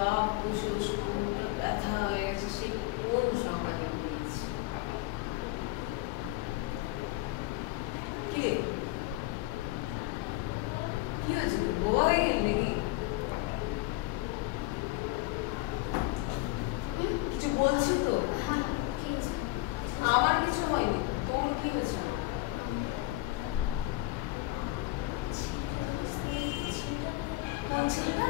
বাপ বসে বসে কোমরটা ব্যথা হয়ে গেছে, সেই কোন সকালে উঠেছি। কি রে, কি হয়েছে, বোবা হয়ে গেলি নাকি? কিছু বলছি তো? আমার কিছু হয়নি, তোর কি হয়েছে? কোন ছেলেটা?